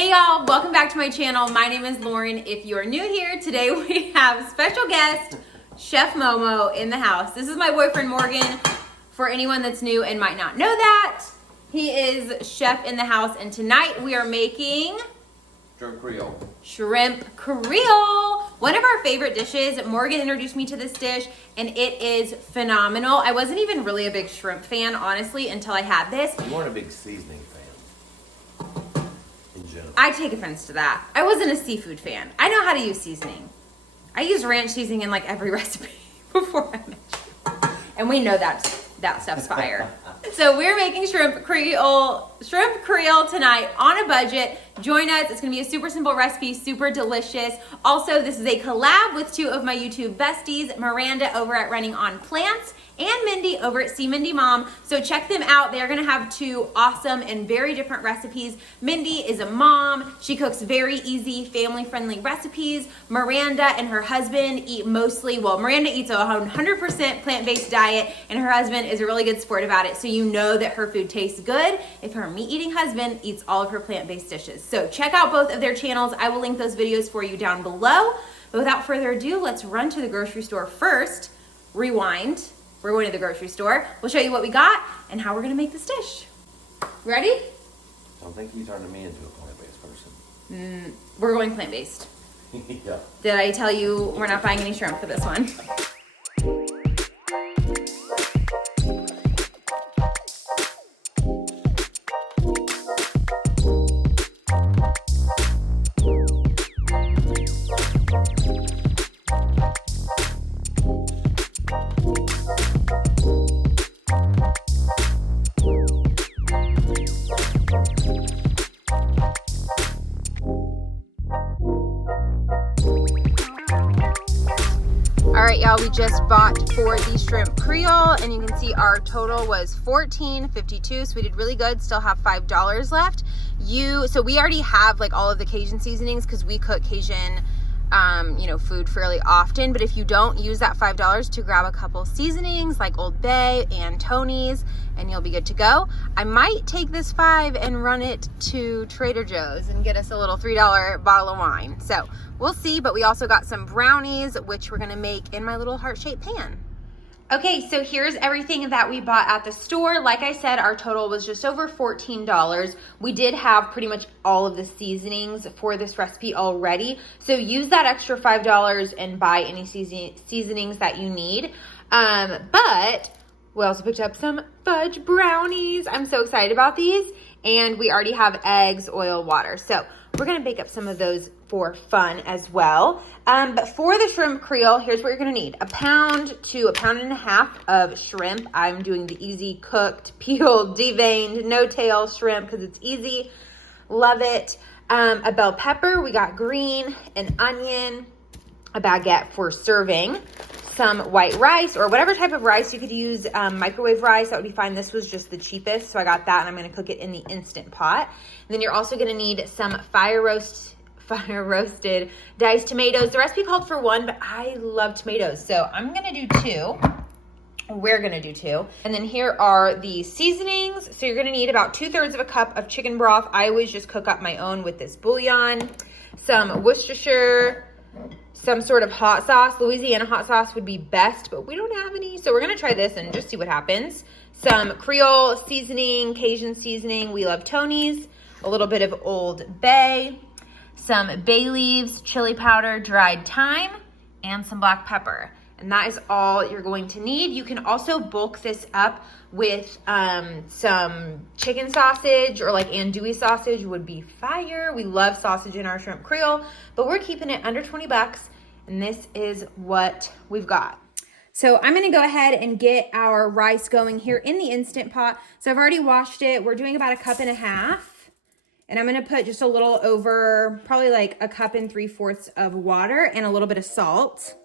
Hey y'all, welcome back to my channel. My name is Lauren. If you're new here, today we have special guest, Chef Momo in the house. This is my boyfriend Morgan, for anyone that's new and might not know that. He is chef in the house, and tonight we are making Shrimp Creole. Shrimp Creole. One of our favorite dishes. Morgan introduced me to this dish and it is phenomenal. I wasn't even really a big shrimp fan, honestly, until I had this. You weren't a big seasoning fan in general. I take offense to that. I wasn't a seafood fan. I know how to use seasoning. I use ranch seasoning in like every recipe before I met you. And we know that stuff's fire. So we're making shrimp creole tonight on a budget. Join us. It's gonna be a super simple recipe, super delicious. Also, this is a collab with two of my YouTube besties, MiRanda over at Running on Plants and Mindy over at See Mindy Mom. So check them out. They're gonna have two awesome and very different recipes. Mindy is a mom. She cooks very easy, family-friendly recipes. MiRanda and her husband eat Miranda eats a 100% plant-based diet, and her husband is a really good sport about it. So you know that her food tastes good if her meat-eating husband eats all of her plant-based dishes. So check out both of their channels. I will link those videos for you down below. But without further ado, let's run to the grocery store first. Rewind. We're going to the grocery store. We'll show you what we got and how we're gonna make this dish. Ready? I don't think you turned me into a plant-based person. We're going plant-based. Yeah. Did I tell you we're not buying any shrimp for this one? All right, y'all, we just bought for the Shrimp Creole, and you can see our total was $14.52, so we did really good. Still have $5 left. So we already have like all of the Cajun seasonings because we cook Cajun food fairly often, but if you don't, use that $5 to grab a couple seasonings like Old Bay and Tony's, and you'll be good to go. I might take this $5 and run it to Trader Joe's and get us a little $3 bottle of wine. So we'll see, but we also got some brownies, which we're gonna make in my little heart-shaped pan. Okay, so here's everything that we bought at the store. Like I said, our total was just over $14. We did have pretty much all of the seasonings for this recipe already. So use that extra $5 and buy any seasonings that you need. But we also picked up some fudge brownies. I'm so excited about these. And we already have eggs, oil, water. So we're gonna bake up some of those for fun as well. But for the Shrimp Creole, here's what you're gonna need. 1 pound to 1.5 pounds of shrimp. I'm doing the easy cooked, peeled, deveined, no tail shrimp because it's easy. Love it. A bell pepper, we got green, an onion, a baguette for serving, some white rice or whatever type of rice you could use, microwave rice, that would be fine. This was just the cheapest, so I got that, and I'm gonna cook it in the Instant Pot. And then you're also gonna need some fire roasted diced tomatoes. The recipe called for 1, but I love tomatoes, so I'm gonna do 2. We're gonna do 2. And then here are the seasonings. So you're gonna need about 2/3 of a cup of chicken broth. I always just cook up my own with this bouillon, some Worcestershire, some sort of hot sauce. Louisiana hot sauce would be best, but we don't have any, so we're gonna try this and just see what happens. Some Creole seasoning, Cajun seasoning. We love Tony's. A little bit of Old Bay, some bay leaves, chili powder, dried thyme, and some black pepper. And that is all you're going to need. You can also bulk this up with some chicken sausage, or like andouille sausage would be fire. We love sausage in our Shrimp Creole, but we're keeping it under 20 bucks. And this is what we've got. So I'm gonna go ahead and get our rice going here in the Instant Pot. So I've already washed it. We're doing about 1.5 cups. And I'm gonna put just a little over, probably like 1 3/4 cups of water and a little bit of salt.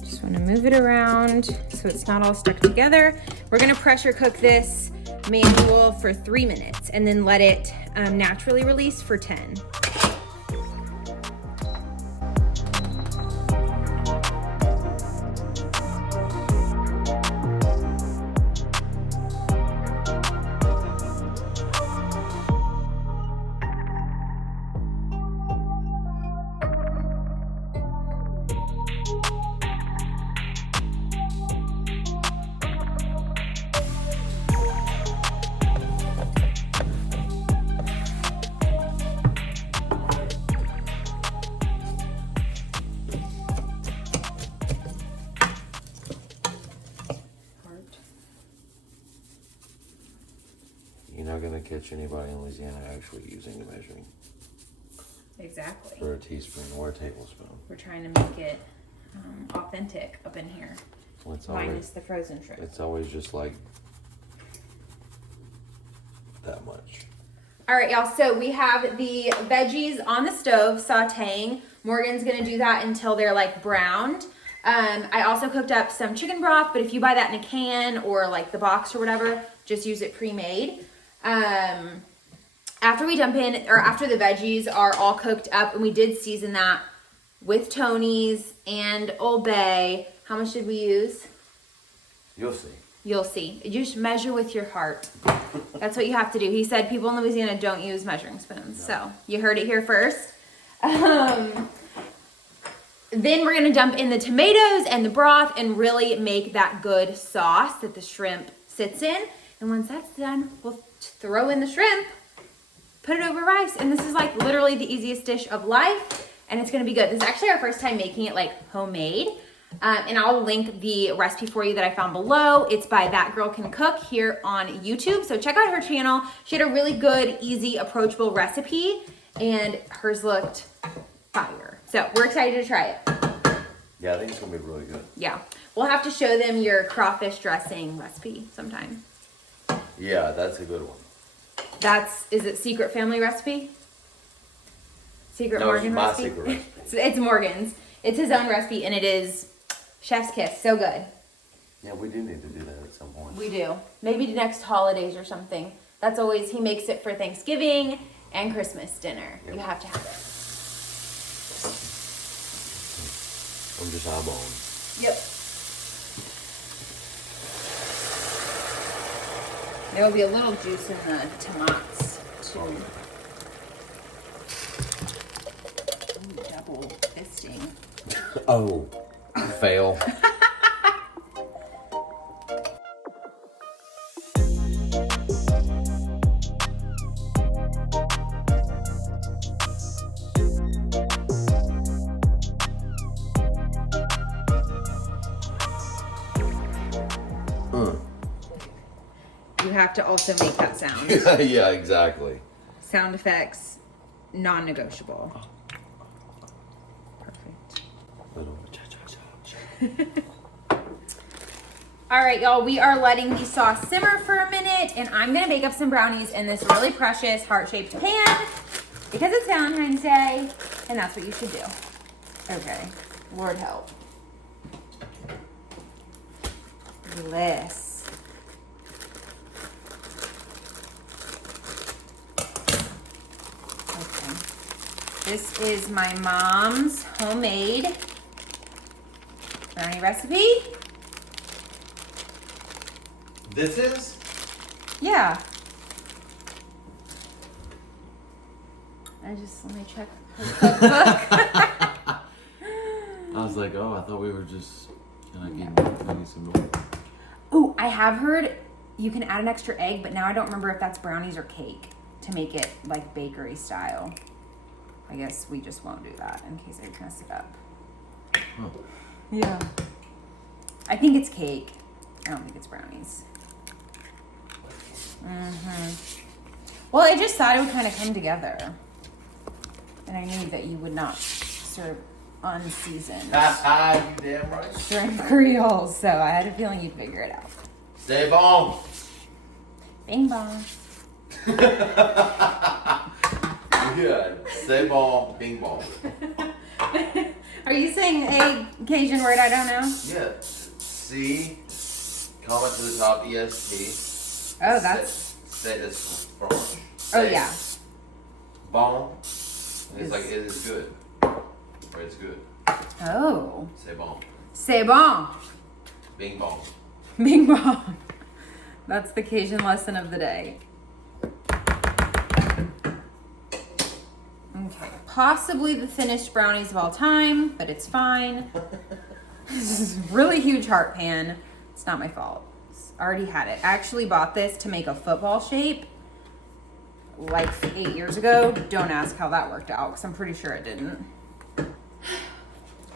Just wanna move it around so it's not all stuck together. We're gonna pressure cook this manual for 3 minutes and then let it naturally release for 10. catch anybody in Louisiana actually using a measuring Exactly. for a teaspoon or a tablespoon. We're trying to make it authentic up in here. Well, it's Minus always, the frozen shrimp. it's always just like that much. All right, y'all. So we have the veggies on the stove sauteing. Morgan's gonna do that until they're like browned. I also cooked up some chicken broth, but if you buy that in a can or like the box or whatever, just use it pre-made. After we dump in, or after the veggies are all cooked up, and we did season that with Tony's and Old Bay. How much did we use? You'll see. You'll see. You just measure with your heart. That's what you have to do. He said people in Louisiana don't use measuring spoons. No. So you heard it here first. Then we're gonna dump in the tomatoes and the broth and really make that good sauce that the shrimp sits in. And once that's done, we'll throw in the shrimp, put it over rice. And this is like literally the easiest dish of life. And it's gonna be good. This is actually our first time making it like homemade. And I'll link the recipe for you that I found below. It's by That Girl Can Cook here on YouTube. So check out her channel. She had a really good, easy, approachable recipe. And hers looked fire. So we're excited to try it. Yeah, I think it's going to be really good. Yeah. We'll have to show them your crawfish dressing recipe sometime. Yeah, that's a good one. Is it secret family recipe? Secret No, Morgan it's my recipe? secret recipe. It's Morgan's. It's his own recipe and it is chef's kiss. So good. Yeah, we do need to do that at some point. We do. Maybe next holidays or something. That's always, he makes it for Thanksgiving and Christmas dinner. Yep. You have to have it. I'm just eyeballing. Yep. There will be a little juice in the tomatoes too. Ooh, double fisting. Oh, fail. You have to also make that sound. Yeah, exactly. Sound effects, non-negotiable. Perfect. All right, y'all, we are letting the sauce simmer for a minute, and I'm gonna bake up some brownies in this really precious heart-shaped pan because it's Valentine's Day, and that's what you should do. Okay, Lord help. Bliss. Okay. This is my mom's homemade brownie recipe. This is? Yeah. Let me check her cookbook. I was like, oh, I thought we were just getting some more. Oh, I have heard you can add an extra egg, but now I don't remember if that's brownies or cake to make it like bakery style. I guess we just won't do that in case I mess it up. Oh. Yeah. I think it's cake. I don't think it's brownies. Well, I just thought it would kind of come together. And I knew that you would not serve unseasoned You damn right. shrimp Creole, so I had a feeling you'd figure it out. Stay bon. Bing bong. Good. Stay bon, bing bong. Are you saying a Cajun word I don't know? Yeah. C, comment to the top, EST. Oh, that's... Say this French. Oh, yeah. Bon. And it's like, it is good. Or it's good. Oh. C'est bon. C'est bon. Bing bong. Bing bong. That's the Cajun lesson of the day. Okay. Possibly the thinnest brownies of all time, but it's fine. This is a really huge heart pan. It's not my fault. I already had it. I actually bought this to make a football shape like 8 years ago. Don't ask how that worked out because I'm pretty sure it didn't.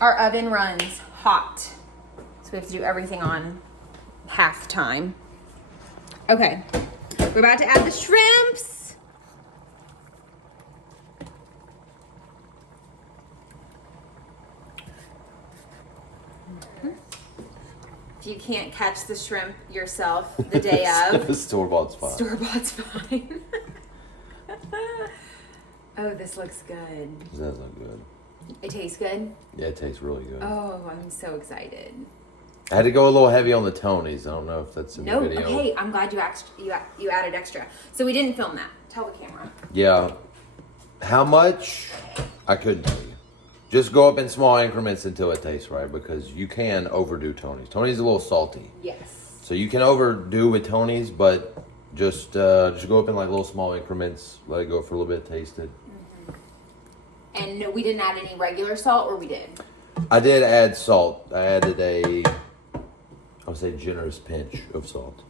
Our oven runs hot, so we have to do everything on half time. Okay, We're about to add the shrimps. If you can't catch the shrimp yourself the day of, store-bought's fine. Store-bought's fine. Oh, this looks good. Does that look good? It tastes good? Yeah, it tastes really good. Oh, I'm so excited. I had to go a little heavy on the Tonys. I don't know if that's in the video. Okay, I'm glad you added extra. So we didn't film that. Tell the camera. Yeah. How much? I couldn't tell you. Just go up in small increments until it tastes right, because you can overdo Tonys. Tonys a little salty. Yes. So you can overdo with Tonys, but just go up in like little small increments. Let it go for a little bit, taste it. Mm-hmm. And no, we didn't add any regular salt, or we did? I did add salt. I added I would say generous pinch of salt.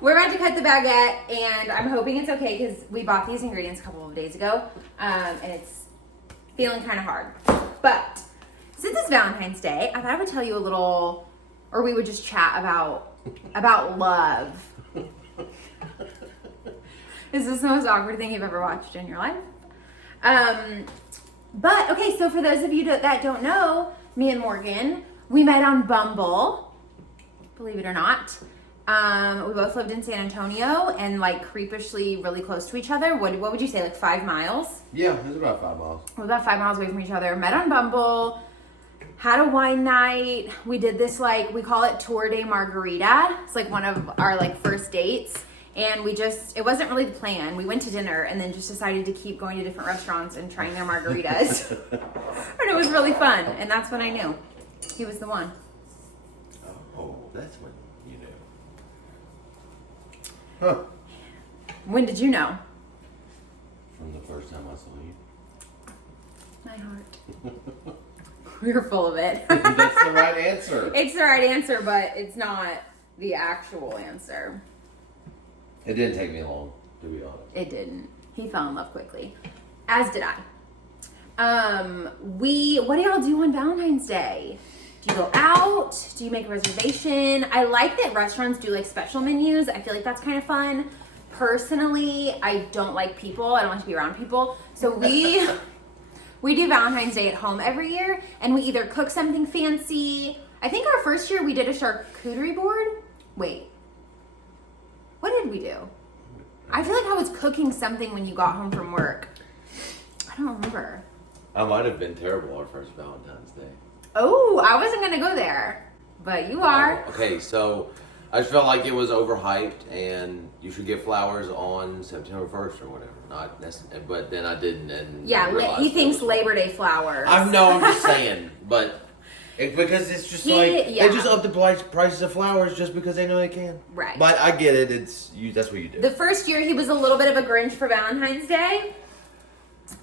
We're about to cut the baguette, and I'm hoping it's okay because we bought these ingredients a couple of days ago, and it's feeling kind of hard. But since it's Valentine's Day, I thought I would tell you a little, or we would just chat about love. Is this the most awkward thing you've ever watched in your life? But okay, so for those of you that don't know, me and Morgan, we met on Bumble, believe it or not. We both lived in San Antonio and like creepishly really close to each other. What would you say, like 5 miles? Yeah, it was about 5 miles. We're about 5 miles away from each other. Met on Bumble, had a wine night. We did this like, we call it Tour de Margarita. It's like one of our like first dates. And it wasn't really the plan. We went to dinner and then just decided to keep going to different restaurants and trying their margaritas. And it was really fun. And that's when I knew he was the one. Oh, that's when you knew. Huh. When did you know? From the first time I saw you. My heart. We were full of it. That's the right answer. It's the right answer, but it's not the actual answer. It didn't take me long, to be honest. It didn't. He fell in love quickly. As did I. What do y'all do on Valentine's Day? Do you go out? Do you make a reservation? I like that restaurants do like special menus. I feel like that's kind of fun. Personally, I don't like people. I don't like to be around people. So we do Valentine's Day at home every year, and we either cook something fancy. I think our first year we did a charcuterie board. Wait. What did we do? I feel like I was cooking something when you got home from work. I don't remember. I might have been terrible our first Valentine's Day. Oh, I wasn't going to go there, but you are. Oh, okay, so I just felt like it was overhyped, and you should get flowers on September 1st or whatever. Not necessarily, but then I didn't. And Yeah, he thinks Labor Day flowers. I'm just saying, but because it's just they just up the prices of flowers just because they know they can. Right. But I get it. That's what you do. The first year he was a little bit of a Grinch for Valentine's Day.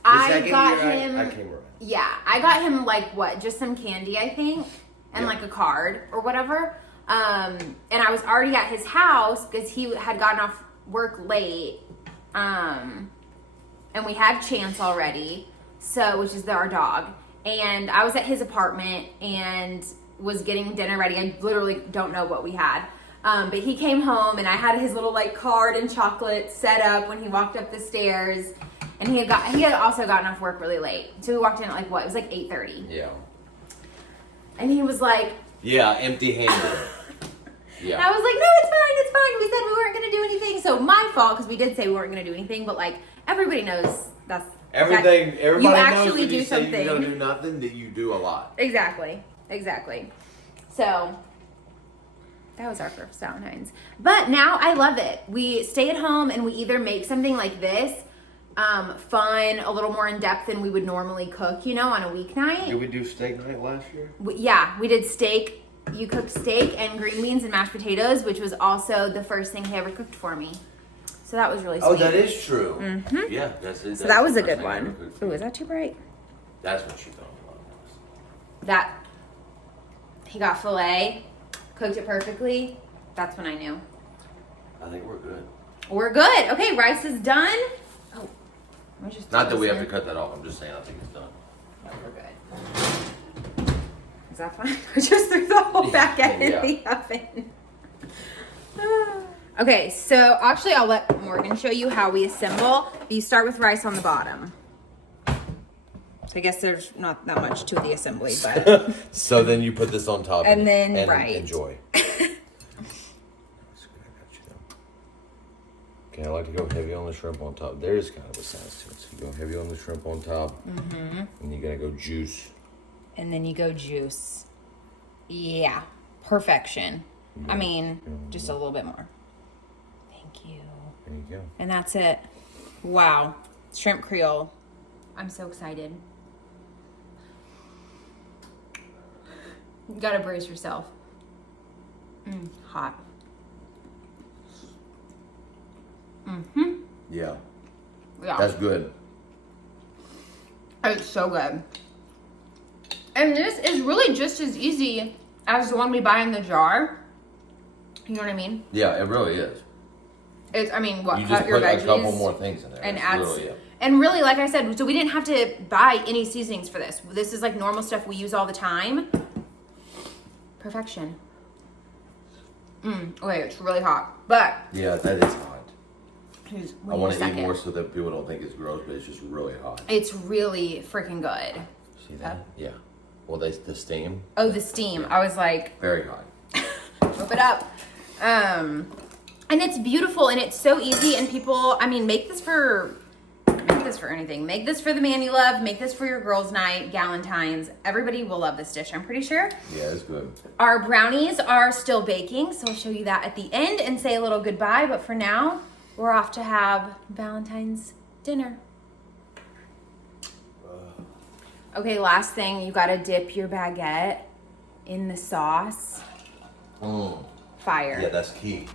I got him. I came around. Yeah, I got him like what? Just some candy, I think, and like a card or whatever. And I was already at his house because he had gotten off work late. And we had Chance already, which is our dog. And I was at his apartment and was getting dinner ready. I literally don't know what we had. But he came home and I had his little like card and chocolate set up when he walked up the stairs. And he had also gotten off work really late. So we walked in at like what? It was like 8:30. Yeah. And he was like... Yeah, empty-handed. Yeah. And I was like, no, it's fine. We said we weren't going to do anything. So my fault, because we did say we weren't going to do anything. But like, everybody knows that's... Everybody you actually knows when do you something. say you're going to do nothing, that you do a lot. Exactly. So, that was our first Valentine's. But now I love it. We stay at home and we either make something like this, fun, a little more in depth than we would normally cook, on a weeknight. Did we do steak night last year? We did steak. You cooked steak and green beans and mashed potatoes, which was also the first thing he ever cooked for me. So that was really sweet. Oh, that is true. Mm-hmm. Yeah, that's it. So that was a good one. Ooh, is that too bright? That's what you thought about. That he got filet, cooked it perfectly. That's when I knew. I think we're good. We're good. Okay, rice is done. Oh, not that we have to cut that off. I'm just saying I think it's done. No, we're good. Is that fine? I just threw the whole baguette in the oven. Okay, so actually I'll let Morgan show you how we assemble. You start with rice on the bottom. So I guess there's not that much to the assembly, but. So then you put this on top And then, and right. enjoy. Okay, I like to go heavy on the shrimp on top. There is kind of a size to it. So you go heavy on the shrimp on top. And you gotta go juice. And then you go juice. Yeah, perfection. Yeah. I mean, just a little bit more. Thank you. There you go. And that's it. Wow. Shrimp Creole. I'm so excited. You gotta brace yourself. Hot. Yeah. Yeah. That's good. It's so good. And this is really just as easy as the one we buy in the jar. You know what I mean? Yeah, it really is. It's, I mean, what? You just cut your put veggies a couple more things in there. and It's add. really, And really, like I said, so we didn't have to buy any seasonings for this. This is like normal stuff we use all the time. Perfection. Okay, it's really hot, but yeah, that is hot. I want to eat it. more so that people don't think it's gross, but it's just really hot. It's really freaking good. See that? Yeah. Well, the steam. Oh, the steam. I was like, very hot. whip it up. And it's beautiful and it's so easy. And people, I mean, make this for anything. Make this for the man you love. Make this for your girls' night, Valentine's. Everybody will love this dish, I'm pretty sure. Yeah, it's good. Our brownies are still baking, so I'll show you that at the end and say a little goodbye. But for now, we're off to have Valentine's dinner. Okay, last thing, you gotta dip your baguette in the sauce. Fire. Yeah, that's key.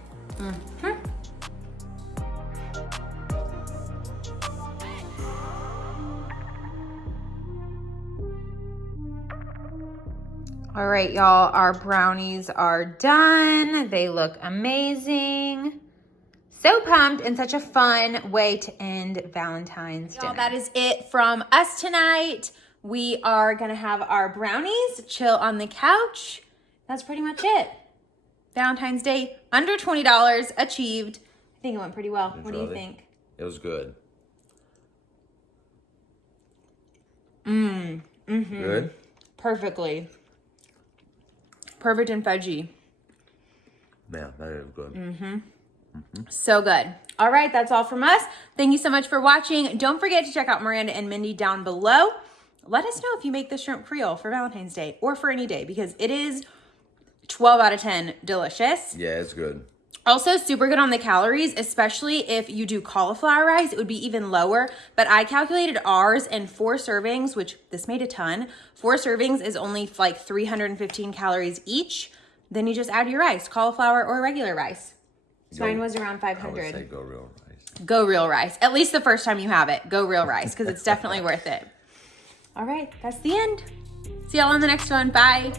All right, y'all, our brownies are done. They look amazing. So pumped and such a fun way to end Valentine's dinner. That is it from us tonight. We are gonna have our brownies, chill on the couch. That's pretty much it. Valentine's Day, under $20 achieved. I think it went pretty well. What do you think? It was good. Good? Perfectly. Perfect and fudgy. Yeah, that is good. So good. All right, that's all from us. Thank you so much for watching. Don't forget to check out MiRanda and Mindy down below. Let us know if you make the Shrimp Creole for Valentine's Day or for any day because it is 12 out of 10 delicious. Yeah, it's good. Also super good on the calories, especially if you do cauliflower rice, it would be even lower. But I calculated ours and 4 servings, which this made a ton. 4 servings is only like 315 calories each. Then you just add your rice, cauliflower or regular rice. So mine was around 500. I would say go real rice. Go real rice. At least the first time you have it, go real rice because it's definitely worth it. All right, that's the end. See y'all on the next one. Bye.